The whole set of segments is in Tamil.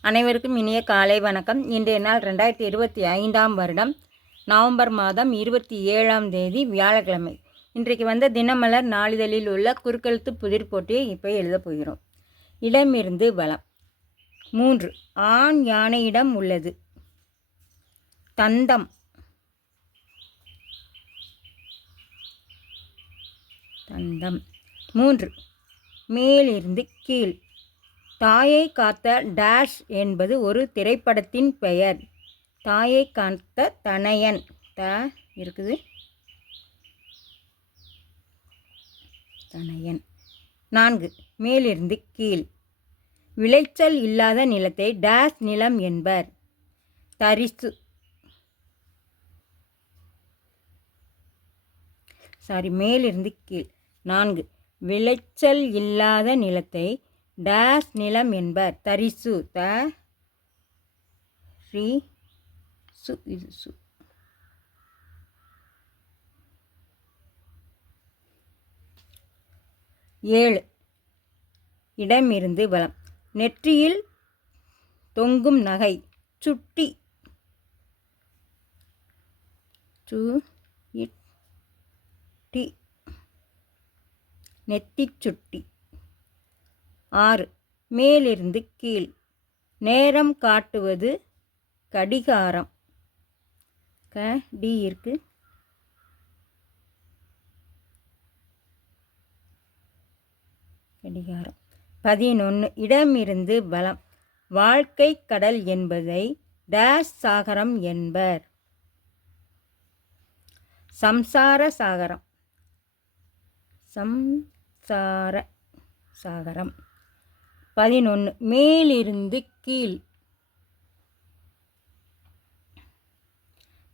அனைவருக்கும் இனிய காலை வணக்கம். இன்றைய நாள் ரெண்டாயிரத்தி இருபத்தி ஐந்தாம் வருடம் நவம்பர் மாதம் இருபத்தி ஏழாம் தேதி வியாழக்கிழமை. இன்றைக்கு வந்த தினமலர் நாளிதழில் உள்ள குறுக்கெழுத்து புதிர் போட்டியை இப்போ எழுதப் போகிறோம். இடமிருந்து வளம். மூன்று ஆண் யானையிடம் உள்ளது. தந்தம். தந்தம். மூன்று மேலிருந்து கீழ். தாயை காத்த டேஷ் என்பது ஒரு திரைப்படத்தின் பெயர். தாயை காத்த தனையன். த இருக்குது? தனையன். நான்கு. மேலிருந்து கீழ். விளைச்சல் இல்லாத நிலத்தை டேஷ் நிலம் என்பர். தரிசு. சாரி மேலிருந்து கீழ். நான்கு. விளைச்சல் இல்லாத நிலத்தை டேஸ் நிலம் என்பர். தரிசு த ரி சு இது சு. ஏழு. இடமிருந்து வளம். நெற்றியில் தொங்கும் நகை. சுட்டி. சு இட் டி. நெத்திச் சுட்டி. ஆறு. மேலிருந்து கீழ். நேரம் காட்டுவது கடிகாரம். க டி இருக்கு. கடிகாரம். பதினொன்று இடமிருந்து பலம். வாழ்க்கை கடல் என்பதை டேஷ் சாகரம் என்பர். சம்சார சாகரம். சம்சார சாகரம். பதினொன்று மேலிருந்து கீழ்.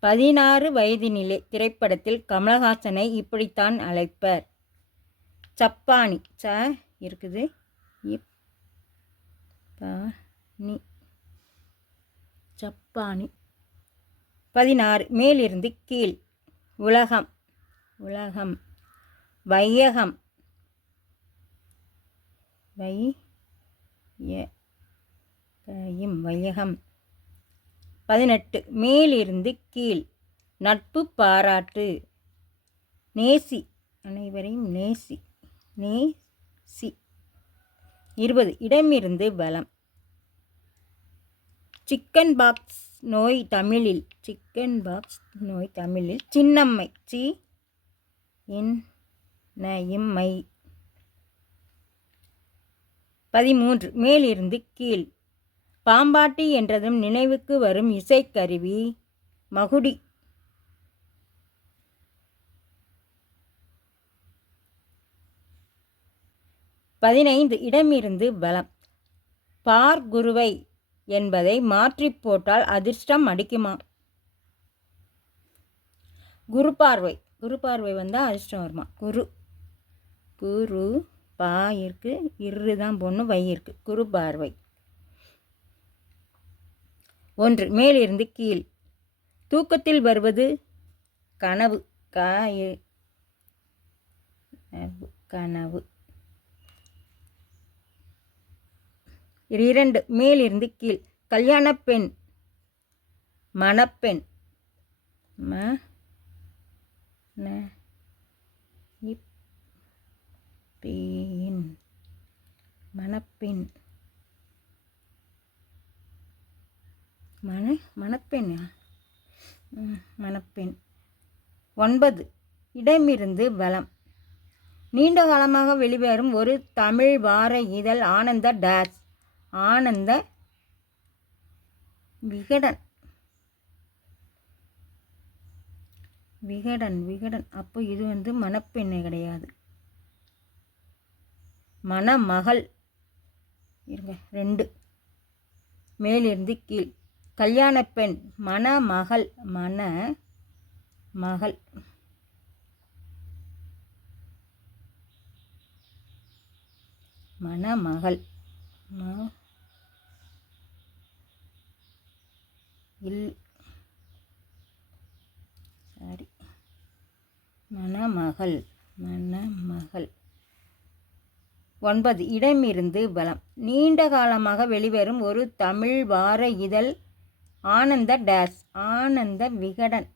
பதினாறு வயதினிலே திரைப்படத்தில் கமலஹாசனை இப்படித்தான் அழைப்பர். சப்பானி. ச இருக்குது. இப் சப்பானி. பதினாறு. மேலிருந்து கீழ். உலகம். உலகம். வையகம். வை ய வையகம். பதினெட்டு மேலிருந்து கீழ். நட்பு பாராட்டு. நேசி அனைவரையும் நேசி நேசி. இருபது இடமிருந்து பலம் சிக்கன் பாக்ஸ் நோய் தமிழில் சிக்கன் பாக்ஸ் நோய் தமிழில். சின்னம்மை சி இன் இம்மை பதிமூன்று. மேலிருந்து கீழ். பாம்பாட்டி என்றதும் நினைவுக்கு வரும் இசைக்கருவி மகுடி. பதினைந்து. இடமிருந்து பலம் பார் குருவை என்பதை மாற்றி போட்டால் அதிர்ஷ்டம் அடிக்குமா? குரு பார்வை. குரு பார்வை வந்தால் அதிர்ஷ்டம் வருமா? குரு. குரு பா இருக்கு இரு தான் பொண்ணு வை இருக்கு. குரு பார்வை. ஒன்று மேலிருந்து கீழ். தூக்கத்தில் வருவது கனவு. காயு கனவு இரண்டு மேலிருந்து கீழ். கல்யாண பெண் மணப்பெண் ம பெண் மணப்பெண் மன மணப்பெண் மணப்பெண் ஒன்பது. இடமிருந்து வளம் நீண்ட காலமாக வெளிவரும் ஒரு தமிழ் வார இதழ் ஆனந்த டேஸ். ஆனந்த விகடன். விகடன் விகடன். அப்போ இது வந்து மணப்பெண்ணை கிடையாது. மணமகள். இருங்க ரெண்டு. மேலிருந்து கீழ். கல்யாண பெண் மணமகள் மன மகள். மணமகள் இல். சாரி. மணமகள் மணமகள். ஒன்பது. இடமிருந்து பலம். நீண்ட காலமாக வெளிவரும் ஒரு தமிழ் வார இதழ் ஆனந்த டேஸ். ஆனந்த விகடன்.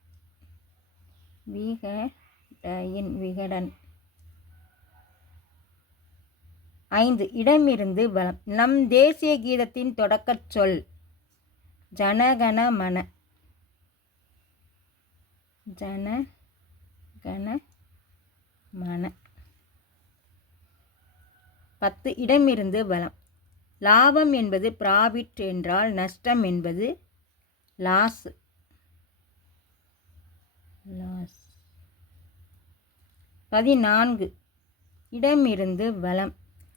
விகடன் விகடன். ஐந்து. இடமிருந்து பலம். நம் தேசிய கீதத்தின் தொடக்கச் சொல். ஜனகண மன. ஜன கண மன. பத்து இடமிருந்து பலம் லாபம் என்பது ப்ராஃபிட் என்றால் நஷ்டம் என்பது லாஸ் லாஸ் பதினான்கு. இடமிருந்து பலம்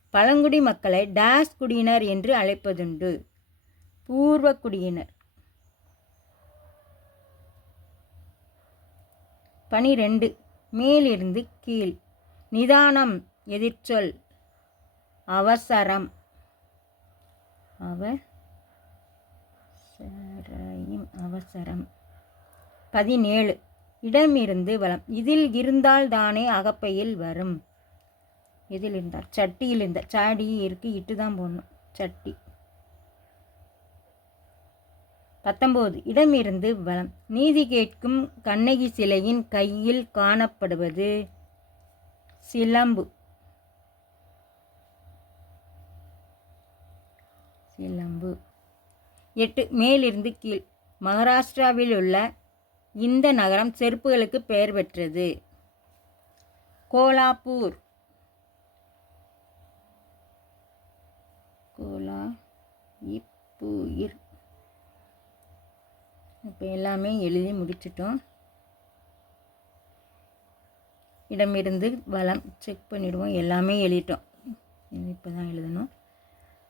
பழங்குடி மக்களை டேஸ் குடியினர் என்று அழைப்பதுண்டு. பூர்வ குடியினர். பனிரெண்டு. மேலிருந்து கீழ். நிதானம் எதிர்ச்சொல். அவசரம். அவசரம் அவசரம். பதினேழு. இடமிருந்து வளம். இதில் இருந்தால் தானே அகப்பையில் வரும். இதில் இருந்தால். சட்டியில் இருந்தால் சாடி இருக்கு இட்டு தான் போடணும். சட்டி. பத்தொம்போது இடமிருந்து வளம். நீதி கேட்கும் கண்ணகி சிலையின் கையில் காணப்படுவது சிலம்பு. சிலம்பு எட்டு மேலிருந்து கீழ். மகாராஷ்டிராவில் உள்ள இந்த நகரம் செருப்புகளுக்கு பெயர் பெற்றது. கோலாப்பூர். கோலா இப்புயிர் இப்போ எல்லாமே எழுதி முடிச்சிட்டோம். இடமிருந்து வளம் செக் பண்ணிவிடுவோம் எல்லாமே எழுதிட்டோம். இப்போ தான் எழுதணும்.